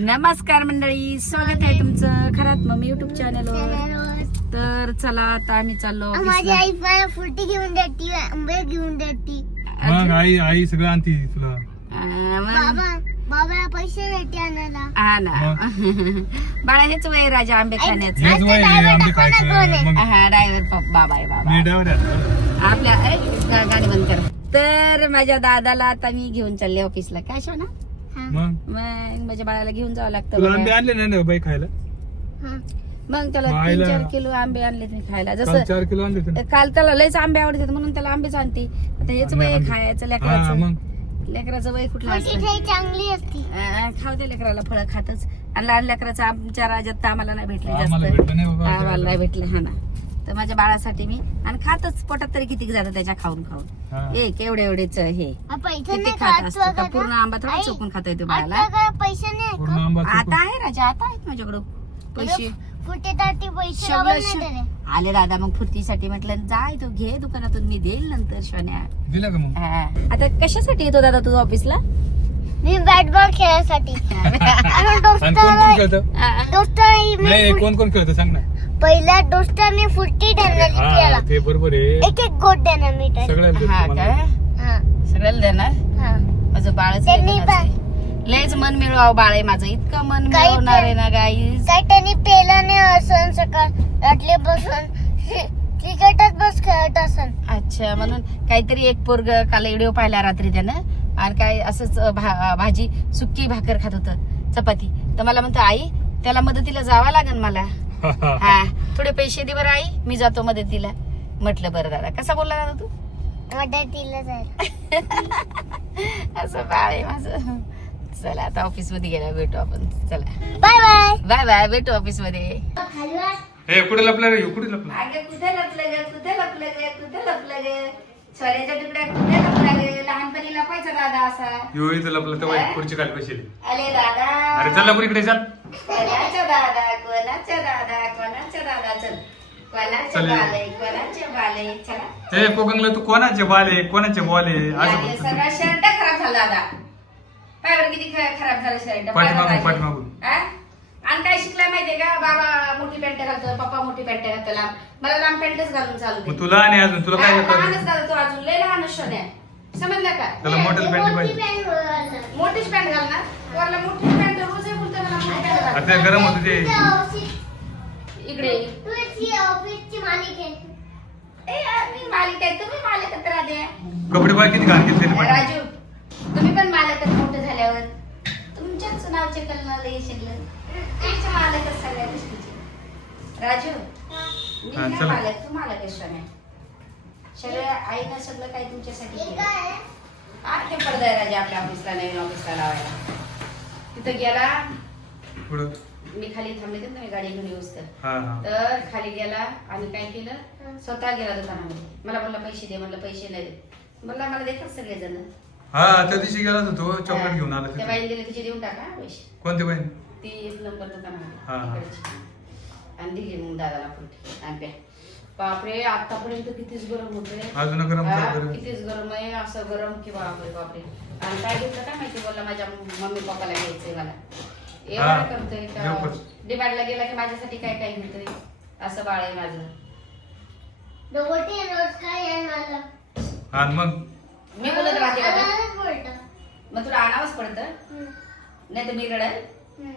नमस्कार मंडळी, स्वागत आहे तुमचं खरात मम्मी युट्यूब चॅनलवर. तर चला आता आम्ही चाललो माझी आई मला फुलटी घेऊन देते, आंबे घेऊन देते. मग आई सगळं आणते तुला. बाबाला पैसे देते आणायला. हा ना बाळा, हेच वय राजा आंबे खाण्याचं. हेच वय आहे आंबे खायचं. मग हा, ड्रायव्हर बाबा आहे बाबा मी ड्रायव्हर आहे. आपल्या गाडी बंद कर. तर माझ्या दादाला आता मी घेऊन चालले ऑफिसला. काय शो ना, मग मग माझ्या बाळाला घेऊन जावं लागतं तुला आंबे बघा. आणले ना बाई खायला? मग त्याला मग आईला- 3-4 किलो आंबे आणले ते खायला. काल जसं 4 किलो आणले होते. काल त्याला लयच आंबे आवडतात म्हणून त्याला आंबेच आणते. आता हेच वय आहे खायचं हा लेकराचं. मग लेकराचं वय कुठलं फुलटी असतं? लई चांगली असते. खाऊ दे लेकराला, फळं खातच. आणि लहान लेकराचं आमच्या राज्यात तर आम्हाला नाही भेटले आम्हाला जास्त. भेटलं नाही बाबा. आम्हाला नाही भेटले. हा ना, तर माझ्या बाळासाठी मी आणि खातच. पोटात तरी किती जातं त्याच्या खाऊन हा. खाऊन. एक एवढेच हे पैसे किती नाही खात खात असतं का? पूर्ण आंबा थोडा आई, चोकून खाता येतो बाळाला. आता पैसे नाही पूर्ण का? आंबा आता आहे राजा, आता आहेत माझ्याकडं पैसे. फुटेसाठी पैसे सगळं लावून नाही दिले. आले दादा. मग फुर्तीसाठी म्हटलं जाय तू घे दुकानातून, मी देईल नंतर शोन्या. दिला का मग? हा. आता कशासाठी येतो दादा तू ऑफिसला? मी बॅट बॉल खेळायसाठी. आणि आणि कोण कोण खेळतं? नाही, कोण कोण खेळतं सांग ना. पहिल्या दोस्ताने फुलटी देणार हा त्याला. ते बरोबर आहे. एक एक गोट देणार मी त्याला. सगळ्याला देतो हा मला. काय हा, सगळ्याला देणार? हा. माझं बाळच त्यांनी लयच मन मिळवावं बाळ आहे माझं. इतकं मन काही मिळवणार आहे ना गाईज. काय त्यांनी पेला नाही असं सकाळ रात्री बसून क्रिकेटच बस खेळत असन. अच्छा, म्हणून काहीतरी एक पोरग काल व्हिडिओ पाहिला रात्री त्यानं. आणि काय असंच भाजी सुक्की भाकर खात होतं, चपाती. तर मला म्हणतो आई त्याला मदतीला जावं लागेल मला. हा, थोडे पैसे दे बरं आई, मी जातो मदतीला. म्हटलं बरं दादा. कसा बोलला दादा तू? मदतीला जायला. असं बाळ आहे माझं. चला आता ऑफिस मध्ये गेला भेटू आपण. चला बाय बाय. बाय बाय, भेटू ऑफिस मध्ये. हे कुठे लपलं रे? कुठे लपलं? अगं कुठे लपलं ग, कुठे लपलं ग, कुठे लपलं ग? सोन्याच्या तुकड्या कुठे लपला ग? लहानपणी लपायचा दादा असा. यो इथं लपलं तेव्हा खुर्ची खाली बसेल. अरे दादा, अरे चल लवकर इकडे चल. कोणाचा दादा, कोणाचा दादा, कोणाचा दादा. चल, कोणाचे चल. बाले, कोणाचे बाले. चला. हे कोकणला तू कोणाचे बाल आहे, कोणाचे बॉल आहे असं आणि बोलतो. सगळा शर्ट खराब झाला दादा. काय बरं किती खराब झाला शर्ट. पाठीमागून. आणि काय शिकला माहितीये का? बाबा मोठी पॅन्ट घालतो, पप्पा मोठी पॅन्ट घालतो लांब. मला लांब पॅन्टच घालून चालू दे. मग तुला आणि अजून तुला काय लहानच करतो? दादा तू, अजून लय लहान शोन्या. समजलं का? त्याला मोठ्याला पॅन्ट पाहिजे. मोठीच पॅन्ट घालणार. वरला मोठी पॅन्ट रोज बोलतो मला मोठी पॅन्ट घाल. आता गरम होतं ते. इकडे ये. ऑफिसची मालिक आहे. ए यार, मी मालिक आहे, तुम्ही मालिकच राहते. कपडे बाय किती घाण केले त्याने. राजू, तुम्ही पण मालकच मोठे झाल्यावर. तुमच्याच नावचे कलनाला येशील. तुमचे मालकच सगळ्या गोष्टीचे. राजू, मी हा, नाही चला. मालक, तू मालक आहे शम्या. सगळं आईनं सगळं काही तुमच्यासाठी केलं. ते पडदा आहे राजा आपल्या ऑफिसला, नवीन ऑफिसला लावायला. तिथं गेला, पुढं. मी खाली थांबले तर तुम्ही गाडी घेऊन यूज कर. हा हा. तर खाली गेला आणि काय केलं, स्वतः गेला दुकानामध्ये. मला बोलला पैसे दे. म्हणलं पैसे नाही दे. बोलला मला देतात सगळेजण. हा त्या दिवशी गेला होता तो चॉकलेट घेऊन आला त्या तिथे. बाईने दिले तिचे देऊन टाका पैसे. कोणते बाई? ती 1 नंबर हा, दुकानामध्ये हा. तिकडची. आणि दिली मग दादाला फुलटी आंब्या. बापरे, आतापर्यंत कितीच गरम होतंय. अजून गरम चालू आहे. कितीच गरम आहे. असं गरम की बापरे बापरे. आणि काय घेतलं काय माहिती, बोलला माझ्या मम्मी पप्पाला घ्यायचंय मला. एवढं करतोय का? देवपूज. डिमांडला गेला की माझ्यासाठी काय काय घेतोय. असं बाळ आहे माझं. दोघे रोज काय आहे मला. आणि मग मी बोलत राहते का? आणायलाच बोलतं. मग तुला आणावंच पडतं. नाही तर मी रडेल. हम्म.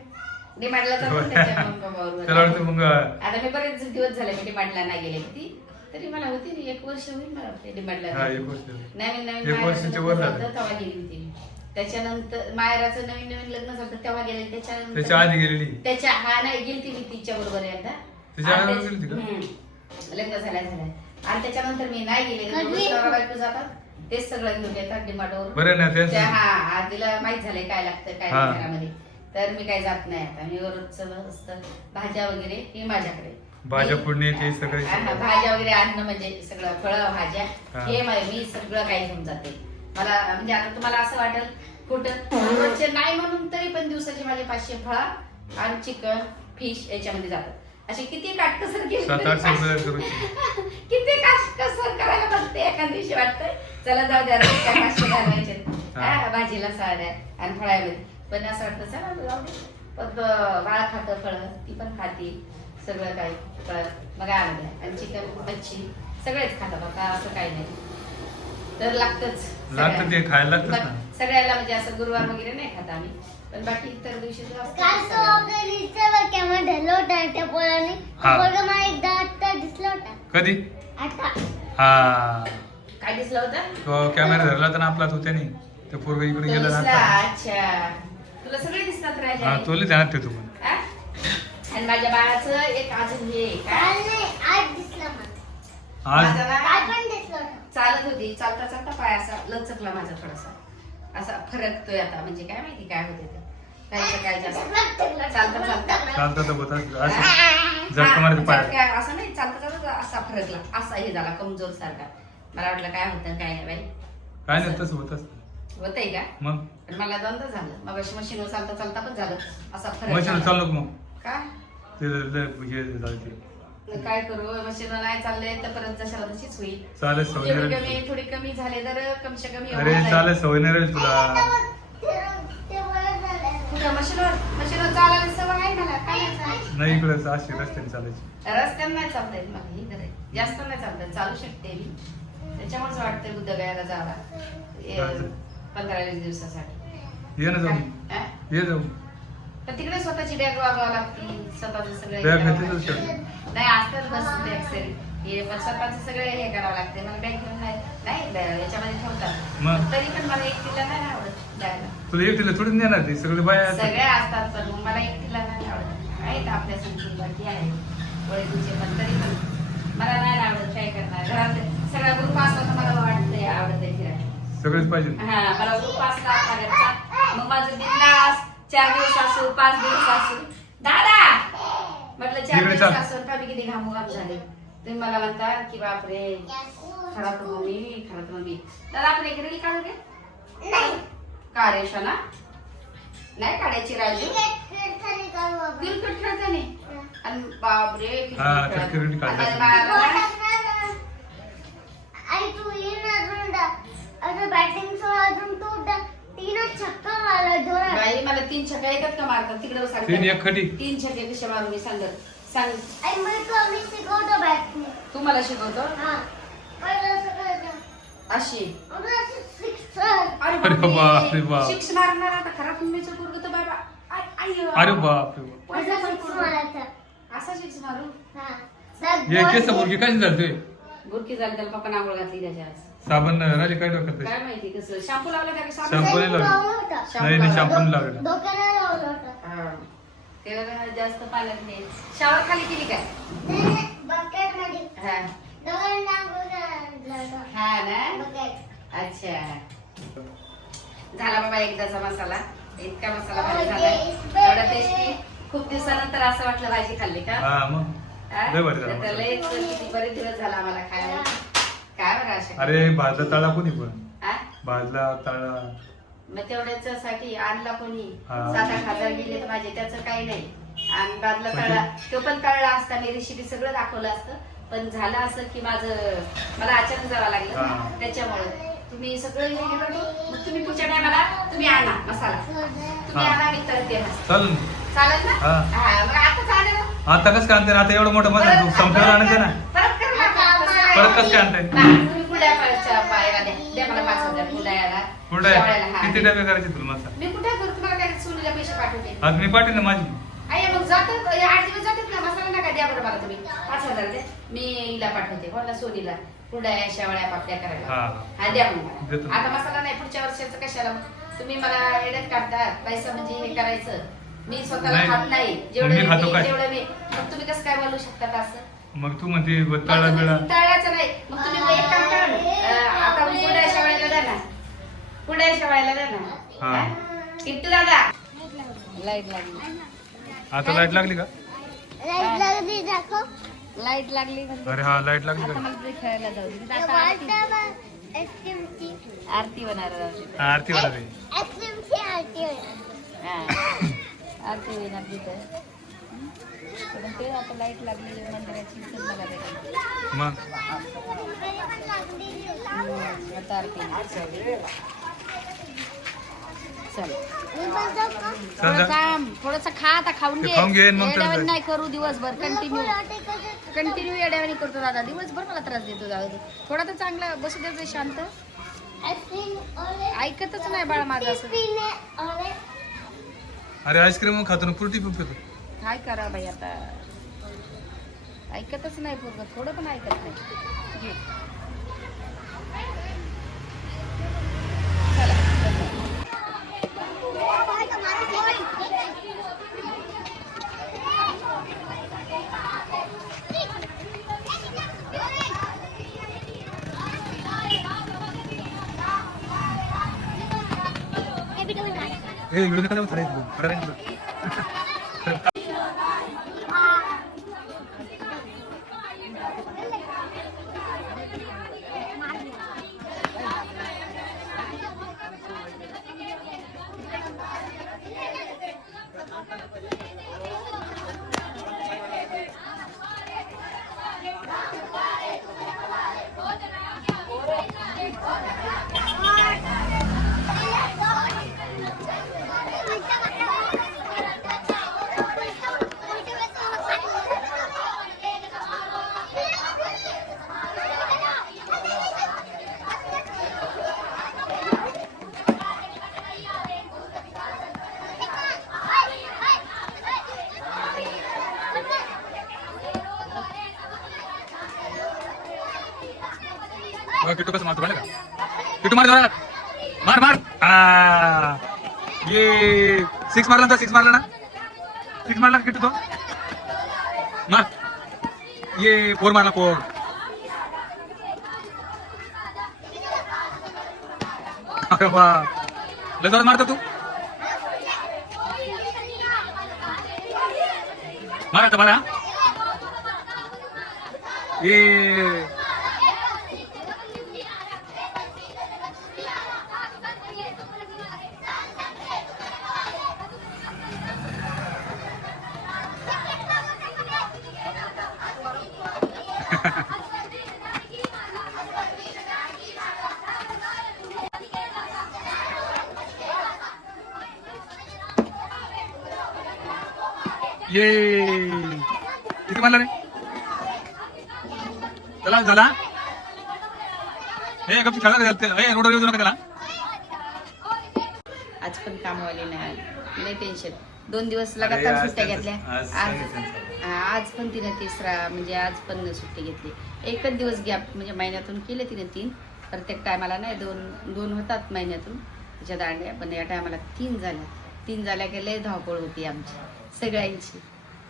डिमांडला जातो त्याच्या मम्मी पप्पाबरोबर. त्याला वाटतं मग आता मी बरेच दिवस झाले मी डिमांडला नाही गेले. किती तरी मला होती ना 1 वर्ष होईल मला वाटते डिमांडला. हा एक वर्ष. नवीन नवीन 1 वर्षाच्या वर झालं. तेव्हा गेली होती मी. त्याच्यानंतर मायराचं नवीन नवीन लग्न झालं तेव्हा गेले. त्याच्या आधी गेलेली. त्याच्या हा नाही गेली मी तिच्या बरोबर एकदा. त्याच्या आणि आधी गेली होती का? लग्न झाल्या आणि त्याच्यानंतर मी नाही गेले. कधी? नवरा बायको जातात तेच सगळं घेऊन येतात डिमांडवर. बरं ना त्यांचं. हा, तिला माहित झालंय काय लागतं काय हा. नाही घरामध्ये. तर मी काही जात नाही आता. मी रोजचं असतं भाज्या वगैरे ही माझ्याकडे. भाज्या फोडणी ते सगळे. हा, भाज्या वगैरे आणणं म्हणजे सगळं फळं भाज्या हा. हे मी सगळं काही घेऊन जाते. मला म्हणजे आता तुम्हाला असं वाटेल कुठं रोजचे नाही म्हणून तरी पण दिवसाचे माझे 500 फळं आणि चिकन फिश याच्यामध्ये जातात. असे किती काटकसर केली 700-800 रुपये करू. किती काटकसर करायला बघते. एका दिवशी वाटतंय चला जाऊ द्या 500 घालवायचे भाजीला साड्या आणि फळामध्ये. पण असं वाटतं चला जाऊ दे. बाळ खातं फळं, ती पण खाते सगळं काही फळ मग आणलं आणि चिकन मच्छी सगळेच खातात आता असं काही नाही तर लागतच लागतं ते खायला लागतंच ना. सगळ्याला म्हणजे असं गुरुवार वगैरे नाही खात आम्ही पण बाकी इतर दिवशी तर असतं काल तो सगळ्यांना. आपल्या रील्सवर कॅमेरा धरला होता त्या पोराने हा. पोरगा मला एकदा आता दिसला होता कधी आता हा काय दिसलं होतं तो कॅमेरा धरला होता ना आपला तो त्याने ते पोरग इकडे तो गेला ना दिसला, आता. अच्छा तुला सगळे दिसतात हा राजा तोले ध्यानात ठेवतो पण हा? आणि माझ्या बाळाचं एक अजून हे आहे काल काय नाही आज दिसला मला आज माझा बाळ काल पण दिसला होता चालत होती चालता चालता पाय असा लचकला माझा थोडासा असा फरकतोय आता म्हणजे काय माहिती काय होते ते काहीचं काय जास्त चालता चालता चालतं तर होत असं झटका मारत पाय झटका असं नाही चालता चालता असा फरकला असा हे झाला कमजोर सारखा मला वाटलं काय होतं काय नाही बाई काय नाही तसं होत असतं होतंय का मग पण मला दोनदा झालं मग मशीनवर चालता चालता पण झालं असा फरक मशीन झाला. चाललो का मग का ते हे झालं ते मग काय करू मशीन नाही चालले तर परत जशाला तशीच होईल चालेल सवय जेवढी नाही कमी राहिली. थोडी कमी झाले तर कमशे कमी अरे चालेल सवय नाही राहील तुला ते बरं झालं कुठं मशीनवर चालायला सवय आहे मला काय नाही नाही इकडे अशी रस्त्याने चालायची रस्त्यानं नाही चालता येत मला ही तर आहे. जास्त नाही चालता येत. चालू शकते मी त्याच्यामुळेच वाटतंय बुद्धगयाला जावा चालतंय. 15-20 दिवसासाठी ये ना जाऊ हा? ये जाऊ तर तिकडे स्वतःची बॅग वागवावं लागते स्वतःचं सगळं Bag हे करावं घेतलीच लागतं. असेल. नाही असतात बस बॅग सरी हे पण स्वतःचं सगळं हे करावं लागते मला बॅग घेऊन नाही याच्यामध्ये ठेवतात मग? पण तरी पण मला एकटीला नाही आवडत जायला तुला एकटीला थोडी नेणार ते सगळे बाया असतात. सगळ्या असतात पण मग मला एकटीला नाही आवडत आहेत आपल्या संख्येत बाकी आहे ओळखीचे पण तरी पण मला नाही आवडत काय करणार घरात सगळा ग्रुप असला तर मला वाटतंय आवडतंय फिरायला सगळेच पाहिजे हा मला ग्रुप असला घरचा मग माझं बिंदास 4 दिवस असू 5 दिवस असू दादा म्हटलं 4 इकडे दिवस चाल. असू का मी किती घामोघाम झाले तुम्ही मला म्हणता की बापरे खराब मम्मी दादा आपण एक रील काढू दे नाही का रे शोना नाही काढायची राजू खेळताना काढू आपण. क्रिकेट खेळताना आणि बापरे किती हा, खेळत. तर क्रिकेट काढतात. आता मला ना- आई तू येईन अजून आता बॅटिंग सो अजून तू 3 छक्का मारला जोरात बाई मला 3 छक्के येतात का मारतात तिकडे सांग 3 एक खटी 3 छक्के कसे मारू मी सांग आई मला तू आम्ही शिकवतो बॅटिंग तू मला शिकवतो हा पहिलं असं करायचं अशी मग असं सिक्सर अरे अरे बापरे बाप. शिक्ष मारणार आता खराब मम्मीचं पोरगं तर बाबा अरे बाप रे बाप. असं सिक्स मारायचं असा शिक्ष मारू हा हे केस मुलगी काय झालतोय बुरकी झाली त्याला पप्पा आंघोळ घातली त्याच्यात साबण राहिले काय डोक्यात काय माहिती कसं शॅम्पू लावला त्या Shampoo नाही लावलं. नाही नाही शॅम्पून लावलं डोक्याला लावलं होतं ते जास्त पाण्यात नाही शावर खाली केली काय बकेट मध्ये हा दोघांना आंघोळ करायला लावलं. हा ना बकेट अच्छा झाला बाबा एकदाचा मसाला इतका मसाला भारी Oh, झाला yes, एवढा baby. टेस्टी खूप दिवसानंतर असं वाटलं भाजी खाल्ली का हा मग हा? लय भारी झाला तर मसाला. लयच किती बरेच दिवस झाला आम्हाला खायला काय बरं अशा अरे भाजला तळा कोणी पण हा? भाजला तळा मग तेवढ्याच साठी आणला कोणी हा. 7-8 हजार गेले तर माझे त्याचं काही नाही आणि बाजला म्हणजे? तळला तो पण तळला असता मी रेसिपी सगळं दाखवलं असतं पण झालं असं की माझं मला अचानक जावं लागलं हा. ना त्याच्यामुळे तुम्ही सगळं हे घेऊन मग तुम्ही पुढच्या टायमाला तुम्ही आणा मसाला तुम्ही हा. आणा मी तळते मस्त. चालेल चालेल ना हा. हा मग आताच आणा मग. आता कसं काय आणते आता एवढं मोठं मसाला तू संपल्यावर आणते ना परत कर ना काम. परत कसं काय आणताय नाही, तुम्ही कुड्या पायला द्या मला 5,000 कुड्याला कुठे शेवाळ्याला, हा. किती डबे करायचे तुला मसाला मी कुठे करू तुम्हाला काय सोनीला पैसे पाठवते आज मी पाठील ना माझी आई मग जातात 8 दिवस जातात ना मसाला नका द्या बरं मला तुम्ही 5,000 द्या मी हिला पाठवते कोणाला सोनीला कुड्या शेवाळ्या पापड्या हा. करायला हा द्या मग देतो. आता मसाला नाही पुढच्या वर्षाचं कशाला तुम्ही मला एड्यात काढतात पैसा म्हणजे हे करायचं मी स्वतःला नाही. खात नाही मग जेवढं मी खातो मी काय? तेवढं मी मग तुम्ही कसं काय बोलू शकतात असं मग तू म्हणते मग तळा तुम्ही बिळा तळायचं नाही मग तुम्ही मग एक काम करा ना आता कुड्या शेवाळ्याला द्या ना कुड्या शेवाळ्याला द्या ना हा. हा? किट्टू दादा लाईट लागली आता लाईट लागली का लाईट लागली दाखव लाईट लागली अरे हा लाईट लागली आता का मला ते खेळायला जाऊ दे. आता आईस्क्रीमची आरती होणार आहे. हा, आरती वाला रे आईस्क्रीमची आरती हा. आरती होणार तिथं पण ते आता लाईट लागली मंदिराची तर मला भेटेल. मग आता आरती चल मी पण जाऊ का? थोडं थांब, थोडंसं खा आता, खाऊन ते घे. खाऊन घे आणि मग येड्यावानी चल. नाही करू दिवसभर, कंटिन्यू रोटी कसं येड्यावानी करतो दादा, दिवसभर मला त्रास देतो दादा. थोडा तर चांगला बसू द्यायचं शांत. आईस्क्रीम और ऐकतच नाही बाळा माझं असं. पीने और अरे आईस्क्रीम खातो ना फ्रुटी पण पितो. काय करा बाई आता, ऐकतच नाही पूर्ण, थोडं पण ऐकत नाही. घे. चला. ए व्हिडिओ नका थांबू, थोडा वेळ. किट्टू कसं मारतो का? किट्टू मार जोरात. मार मार. ये 6 मारला ना, 6 मारला ना, 6 मारला किट्टू तो. मार. ये 4 मारला 4. अरे वा, लय जोरात मारतो तू. मारा आता मारा. ये ये किती मारला रे? चला झाला. हे गप्पी खेळा रोडवर येऊ नका त्याला. आज पण कामवाली नाही आली, नाही टेन्शन. 2 दिवस लगातार आज सुट्ट्या त्यांचं- घेतल्या. आज आज सांगितलं. आज पण तिने तिसरा म्हणजे आज पण सुट्टी घेतली. एकच दिवस गॅप म्हणजे महिन्यातून केले तिने 3. प्रत्येक टायमाला नाही, 2 होतात महिन्यातून तिच्या दांड्या, पण या टायमाला 3 झाल्या. 3 झाल्या की लय धावपळ होती आमची सगळ्यांची.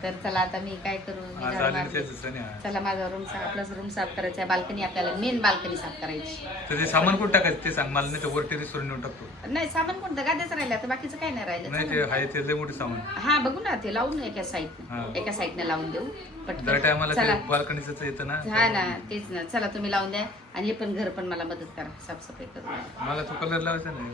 तर चला आता मी काय करू, मी आज झाडू आले मारते. त्याचं सण आहे. चला माझा रूम साफ, आपलाच रूम साफ करायचा आहे. बाल्कनी आपल्याला मेन बाल्कनी साफ करायची. तर ते सामान कुठं टाकायचं ते सांग मला, नाही तर वर टेरेसवर नेऊन टाकतो. नाही सामान कोणतं, गाद्याच राहिला तर बाकीचं काय नाही राहिलं. नाही चला. ते आहे ते लय मोठे सामान. हा बघू ना, ते लावून एका हा. साईडने लावून देऊ जरा पटकन. टायमाला चला. ते बाल्कनीचं येतं ना. हा ना, तेच ना. चला तुम्ही लावून द्या आणि हे पण घर पण मला मदत करा साफसफाई करून. मला तो कलर लावायचा नाही.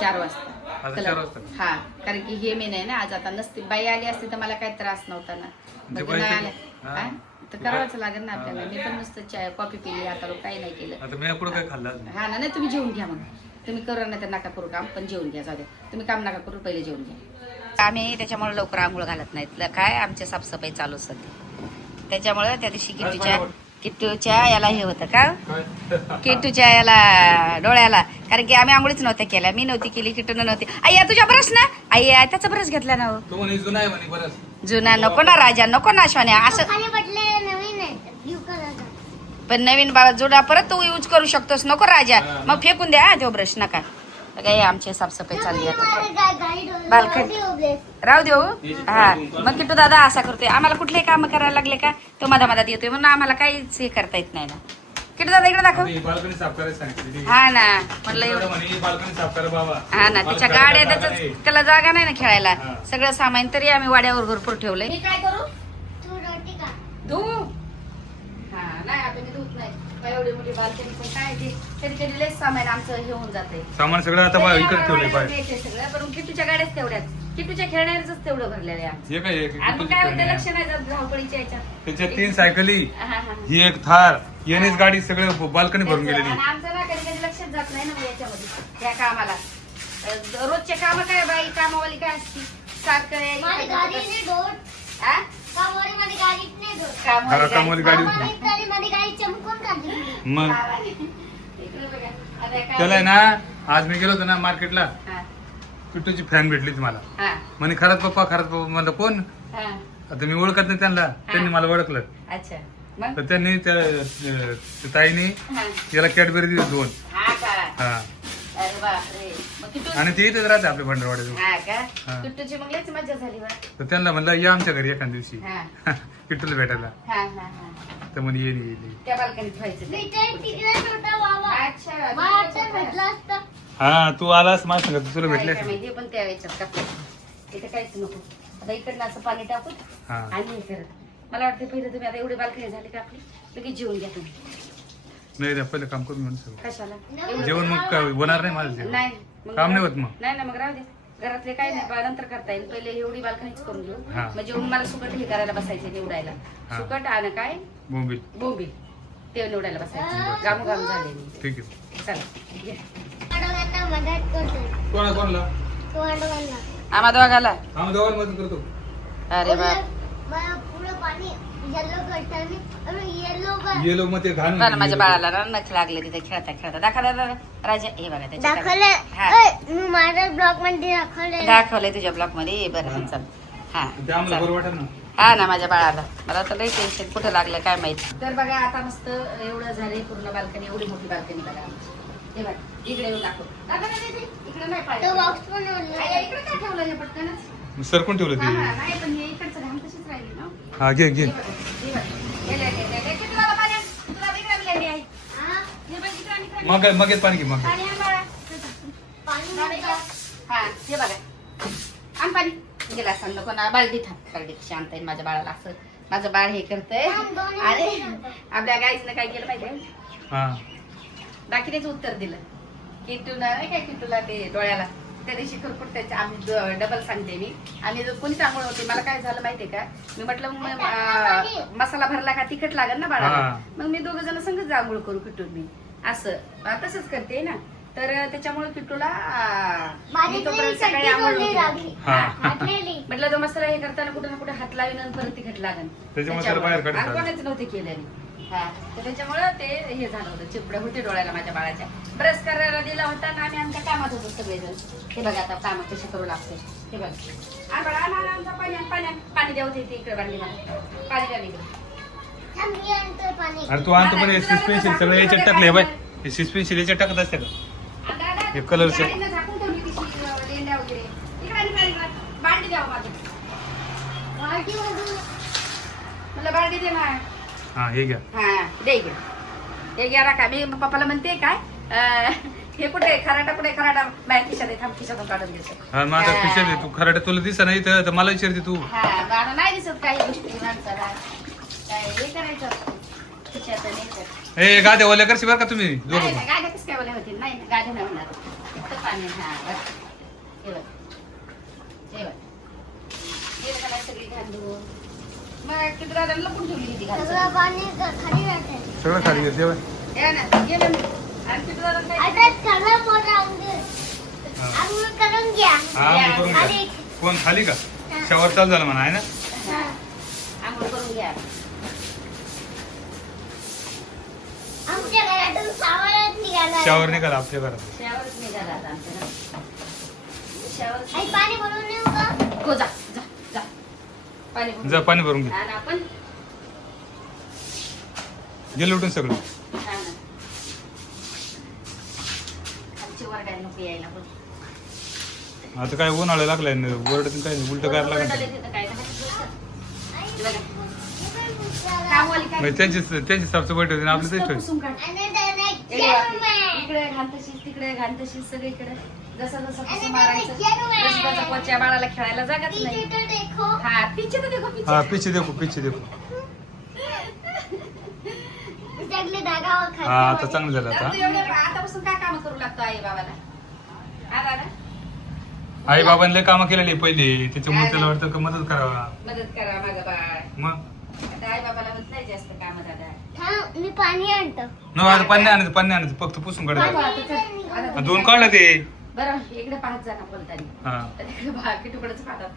4 वाजता आता कलर. 4 वाजता? हा, कारण की हे मेन आहे ना. आज आता नसती बाई आली असती तर मला काही त्रास नव्हता ना. म्हणजे मग बाई नाही ते- आल्या. हा. हा? तर करावंच लागेल ना आपल्याला. मी पण नुसतं चाय कॉफी पिली, आता लोक काही नाही केलं. आता मी पुढे काय खाल्लं अजून? हा ना, नाही तुम्ही जेवून घ्या. मग तुम्ही करू नाही तर नका करू काम, पण जेवून घ्या. जाऊ द्या, तुम्ही काम नका करू, पहिले जेवून घ्या. आम्ही त्याच्यामुळे लवकर आंघोळ घालत नाहीत. काय आमच्या साफसफाई चालू सध्या, त्याच्यामुळे त्या दिवशी किट्टूच्या याला हे होतं का, किट्टूच्या याला डोळ्याला, कारण की आम्ही आंघोळीच नव्हत्या केल्या. मी नव्हती केली, किट्टून नव्हती. आई तुझ्या ब्रश ना, आई त्याचा ब्रश घेतला ना. तो म्हणे जुना आहे म्हणे बरंच. जुना नको ना राजा, नको ना शान्या असं. खाली पडले नवीन आहे ब्ल्यू कलरचा. पण नवीन जुडा परत तू यूज करू शकतोस. नको राजा, मग फेकून द्या तो ब्रश. नका काय, आमची साफसफाई चालली आहे. बाल्कनी राहू देऊ. हा, मग किट्टू दादा असा करतोय, आम्हाला कुठलेही काम करायला लागले का तो मधात येतोय, म्हणून आम्हाला काहीच हे करता येत नाही ना. किट्टू दादा इकडे दाखव. ही बाल्कनी साफ करायला सांगितली. हा ना, म्हटलं दादा म्हणे ही बाल्कनी साफ करा बाबा. हा ना, तिच्या मला गाड्या जागा त्याच नाही. त्याला जागा नाही ना खेळायला. हा. सगळं सामान तरी आम्ही वाड्यावर भरपूर ठेवलंय. मी काय करू, तू रोटी का? धू. हा नाही, आता मी धुत नाही. एवढी मोठी बाल्कनी पण काय ते कधी कधी लयच सामान आमचं हे होऊन जाते. सामान सगळं आता इकडे ठेवलंय बाहेर. सगळं, पण किट्टूच्या गाड्याच तेवढ्याच, किट्टूच्या खेळण्याच तेवढं भरलेलं आहे. हे काय हे आणि मग काय होतं, लक्ष नाही जात धावपळीच्या याच्यात. त्याच्या 3 सायकली, हा, हा, हा. ही एक थार, येणेच गाडी सगळं बाल्कनी भरून त्याचं- गेलेली. आणि आमचं ना कधी कधी लक्षच जात नाही ना मग याच्यामध्ये त्या कामाला. रोजचे काम काय बाई, कामावाली काय असते सारखं माझी गाडी नाही धोत. हा? कामावाली माझी गाडीच नाही धोत. कामावाली गाडी कामावाली गाडी माझी गाडी चमकून काढली. मग इकडे बघा. आता काय- त्याला आहे ना, आज मी गेलो होतो ना मार्केटला, हा, किट्टूची फॅन भेटलीच मला. हा, म्हणे खरंच पप्पा, खरंच पप्पा. म्हणलं कोण? हा. आता मी ओळखत नाही त्यांना, त्यांनी मला ओळखलं. अच्छा मग तर त्यांनी त्या ताईने हा. याला कॅडबरी दिली 2. हा का? हा, अरे बापरे. मग किट्टू आणि ते इथेच राहते आपल्या भंडारवाड्यात. हा का? हा. किट्टूची मग लयच मजा झाली बा. तर त्यांना म्हणलं या आमच्या घरी एखाद दिवशी हा, किट्टूला भेटायला. हा, हा, हा. तर म्हणे येईल. त्या बाल्कनीत व्हायचं मी ते. तर तिकडेच होता बाबा. अच्छा. मला तर भेटलं असतं. हा, तू आलास माझ्या संग, तुला काय भेटले. काय माहिती, पण त्या वेळेच्यात कापलं. इथे काहीच नको. आता इकडनं असं पाणी टाकून हा, आणि हे करत. मला वाटतं पहिलं तुम्ही आता एवढी बाल्कनी झाली का आपली, लगेच जेवून घ्या तुम्ही. नाही रे, पहिलं काम करून म्हणून सगळं. कशाला? जेवण मग काय होणार नाही माझं जेवण. नाही मग काम नाही होत मग. नाही ना, मग राहू दे. घरातले काय नाही बा, नंतर करता येईल. पहिले एवढी बाल्कनीच करून घेऊ. हा. मग जेवून मला सुकट हे करायला बसायचे, निवडायला. हा. सुकट आणि काय बोंबील. बोंबील ते निवडायला बसायचे. गामोगाम झाले मी. ठीक आहे. चला घे. पांडुरंगांना मदत करतो. कोणाला? पांडुरंगांना. आम्हा दोघाला. आम्ही दोघांना मदत करतो. अरे बाप. मला पुढं पाणी येलो करताना येलो गेलो मग ते घाण बरं, माझ्या बाळाला ना नख लागले तिथे खेळता खेळता. दाखवला राजा, हे बघा त्याच्या दाखवले. मी माझ्या ब्लॉग मध्ये दाखवले. दाखवलंय तुझ्या ब्लॉक मध्ये. बरं चल. हा ते आम्हाला चल. बरं वाटेल ना. हा ना, माझ्या बाळाला. मला तर लई टेन्शन, कुठं लागलं काय माहिती. तर बघा आता मस्त एवढं झाले पूर्ण बाल्कनी, एवढी मोठी बाल्कनी बघा. हे बघ इकडे येऊन दाखव. इकडे नाही पाहिजे. तो बॉक्स पण ओढला. इकडे काय ठेवलं हे पटकनच? सरकून ठेवलं हा, ते. हा, नाही पण हे इकडचं घाम तशीच राहिली ना. हा, घे घे. हे बघ, हे बघ. हे ले, ले, ले, ले. किती वाला पाणी आण? तुला वेगळं लागली आहे. हा, हे बघ, इकडं आणि इकडं. मग येत पाणी घे मग. पाणी आण बाळा. पाणी पाणी ओढलं. हा, हे बघा. आण पाणी. गेला असं नको ना, बालदी थांब. बालदीत शांत आहे माझ्या बाळाला. असं माझं बाळ हे करतंय. आणि आपल्या गाईचं काय केलं माहितीये, हा, बाकीनेच उत्तर दिलं. किट्टूला नाही काय, किट्टूला ते डोळ्याला त्या दिवशी खरपूट त्याच्या आम्ही डबल सांगते मी. आणि कोणी चांगलं होते, मला काय झालं माहितीये का, मी म्हटलं मग मसाला भरला का तिखट लागेल ना बाळाला. हा. मग मी दोघं जण संगच आंघोळ करू किट्टून मी. असं तसंच करते ना. तर त्याच्यामुळे किट्टूला माझी मी तोपर्यंत तरी सकाळी आंघोळ चटणी नव्हती लागली. घातली. हा. घातलेली. म्हटलं तो मसाला हे करताना कुठे ना कुठे हात लावीन आणि परत तिखट लागन. त्याच्यामुळे त्याला बाहेर काढतात. आणि कोणीच नव्हते केल्याने. हा, तर त्याच्यामुळे ते हे झालं होतं, चिपडे होते डोळ्याला माझ्या बाळाच्या. ब्रश करायला दिला होता ना, आम्ही आमच्या कामात होतो सगळेजण. हे बघा आता काम कसे करू लागते. हे बघा, आमचं पाणी आण, पाणी आण. पाणी द्या होते इकडे बांधली मला. पाणी द्या इकडे. थांब, मी आणतोय पाणी. अरे तू आणतो पण स्पेशल सगळं याच्यात टाकले बाय. हे स्पेशल याच्यात टाकत असते का? हे कलरचे. गाडीनं झाकून ठेवली पिशवी, लेंड्या वगैरे. इकडे आणि इकडे, इकडे. बाल्टी द्यावं माझं. वाटीमधून मला बाल्टी दे ना. हा, हे घ्या. हा, दे इकडे. हे घ्या राखा. मी पप्पाला म्हणते काय, हे कुठे खराटा, कुठे खराटा? बाहेर खिशात आहे, थांब खिशातून काढून घ्यायचं. हा, माझा पिशा दे. तू खराटे तुला दिसा नाही तर मला विचारते तू. हा, गाणं नाही दिसत काही गोष्टी माणसाला. काय हे करायचं असतं. खिशात न्यायचं. ए गाद्या ओल्या करशी बरं का तुम्ही नाही, दोघं. नाही, गाड्या कसं काय बोलल्या होतील? नाही, गाड्या नाही होणार. फक्त पाणी. हा, बस. हे बघ. हे बघ. हे बघा ना, सगळी घाण धुवून. मग किती दादा लपून ठेवली किती घाण सगळं पाणी खाली राहते. सगळं खाली घे जेवण. हे ना, गेलं मी. आणि किती दादा काय आता सगळं मोठं अंघोळ हा. अंघोळ करून घ्या. हा, आंघोळ करून खाली. घ्या. कोण खाली का? शावर चालू झालं म्हणा आहे ना. हा. आंघोळ करून घ्या. आमच्या घरातून सावरच निघाला. शावर निघाला आपल्या घरात. शावरच निघाला आता आमच्या घरात. शावर. आई, पाणी भरून येऊ का? हो, जा जा जा. पाणी भरून जा पाणी भरून घे. आणि आपण गेलं उठून सगळं. हा ना. खालची वरडायला नको यायला पण. आता काय उन्हाळा लागलाय वरडून काय उलट करायला वरडायला लागलं. तिथं काय नाही. आई, बघा. हे पण पुसला. कामवाली काय त्यांची साफसफाई ठेवते आपलं तेच नुसतं ठेवते. पुसून काढ. आणि त्याने इकडे चेअरमॅन. इकडे घाण तशीच, तिकडे घाण तशीच, सगळीकडे जसं जसं आणि पुसून त्याने मारायचं. चेअरमॅन. रसबाचा पोच्या बाळाला खेळायला जागाच पीछे नाही. तो देखो. हा, पिच्छे तर देखो हा, पिच्छे. पिच्छे देखो. सगळे धागावर खाली हा, आता पडले. चांगलं झालं तर आता. तू एवढे आतापासून काय काम करू लागतो आई बाबाला? हा दादा, आई बाबांनी लय कामं केलेली पहिले, त्याच्यामुळे त्याला वाटतं का मदत करावा. मदत करा माझं बाळ. मग आता आई बाबाला होत नाही जास्त काम दादा. थांब, मी पाणी आणतो. न आता पाणी आणायचं फक्त पुसून बाबा, काढायचं. आता चल. आता दोन काढलं ते बरं इकडे पाहत जा ना बोलतानी हा तर तिकडे बाकी तुकडच पाहतात.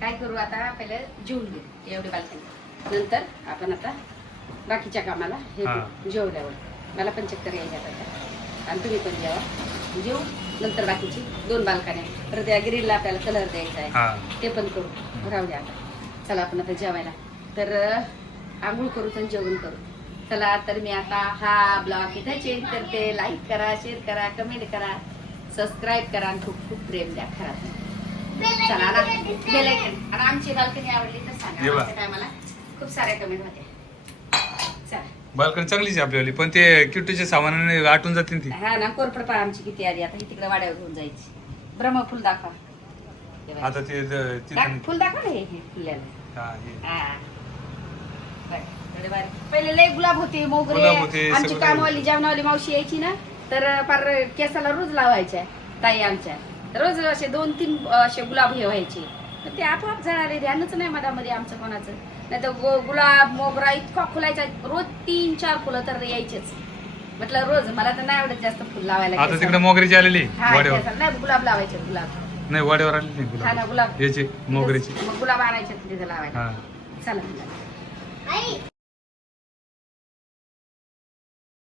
काय करू आता, पहिलं जेवून घेऊ एवढी बालकनी, नंतर आपण आता बाकीच्या कामाला हे हा. करू. जेवल्यावर मला पण चक्कर यायच्यात आता, आणि तुम्ही पण जेवा. जेवू नंतर बाकीची 2 बालकन्या, परत या ग्रिलला आपल्याला कलर द्यायचा आहे, हा ते पण करू. राहू द्या आता. चला आपण आता जेवायला. तर आंघोळ करू तर जेवण करू. चला तर मी आता हा ब्लॉग इथे चेंज करते. लाईक करा, शेअर करा, कमेंट करा, सबस्क्राईब करा आणि खूप खूप प्रेम द्या खरा. चला ना बेल आयकॉन. आणि आमची बाल्कनी आवडली तर सांगा. ये बा. आमच्या टायमाला खूप साऱ्या कमेंट होत्या. चला बाल्कनी चांगलीच आहे आपल्यावाली, पण ते किट्टूच्या सामानाने आटून जातील ती. हा ना, कोरपड पहा आमची किती आली. आता ही तिकडे वाड्यावर घेऊन जायची. ब्रह्मफुल दाखवा. हे बघा. आता ते तिथं फुल दाखवा ना, हे फुल्याला. हा, हे. हा. बघ, एवढे भारी. पहिले लय गुलाब होते, मोगरे. गुलाब होते, आमची सगळं कामवाली जेवणावाली मावशी यायची ना, तर पार केसाला रोज लावायच्या ताई आमच्या. रोज असे 2-3 असे गुलाब हे व्हायचे. तर ते आपोआप जळाले. ध्यानच नाही मधामध्ये आमचं कोणाचं. नाही तर गुलाब मोगरा इतका फुलायचा. रोज 3-4 फुलं तर यायचेच. म्हटलं रोज. मला तर नाही आवडत जास्त फुल लावायला. आता तिकडे मोगरीची आलेली हा, वाड्यावर. केसाला. नाही गुलाब लावायचे, गुलाब. नाही वाड्यावर आलेली नाही हा ना, गुलाब गुलाब याची मोगरीची. मग गुलाब आणायचे तिथे लावायला. हा चला. आई